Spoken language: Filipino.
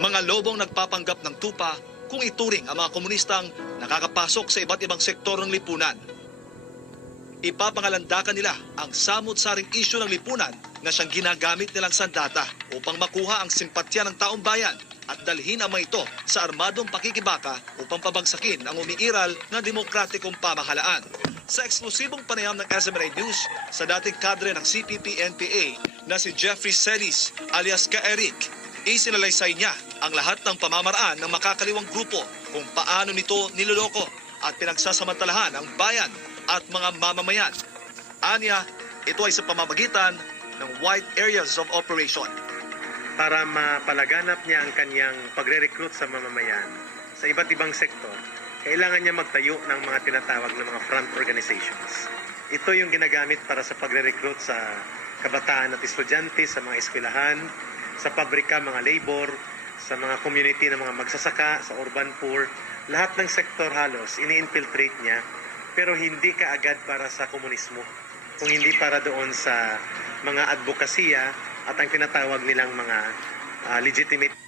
Mga lobong nagpapanggap ng tupa kung ituring ang mga komunistang nakakapasok sa iba't ibang sektor ng lipunan. Ipapangalandakan nila ang samut-saring isyu ng lipunan na siyang ginagamit nilang sandata upang makuha ang simpatya ng taong bayan at dalhin ang mga ito sa armadong pakikibaka upang pabagsakin ang umiiral na demokratikong pamahalaan. Sa eksklusibong panayam ng SMNI News sa dating kadre ng CPP-NPA na si Jeffrey Celis alias Ka-Eric, isinalaysay niya ang lahat ng pamamaraan ng makakaliwang grupo kung paano nito niloloko at pinagsasamantalahan ang bayan at mga mamamayan. Anya, ito ay sa pamamagitan ng Wide Areas of Operation. Para mapalaganap niya ang kanyang pagre-recruit sa mamamayan sa iba't ibang sektor, kailangan niya magtayo ng mga tinatawag na mga front organizations. Ito yung ginagamit para sa pagre-recruit sa kabataan at estudyante, sa mga eskwelahan, sa pabrika, mga labor, sa mga community ng mga magsasaka, sa urban poor. Lahat ng sektor halos ini-infiltrate niya, pero hindi kaagad para sa komunismo, kung hindi para doon sa mga advokasya at ang tinatawag nilang mga legitimate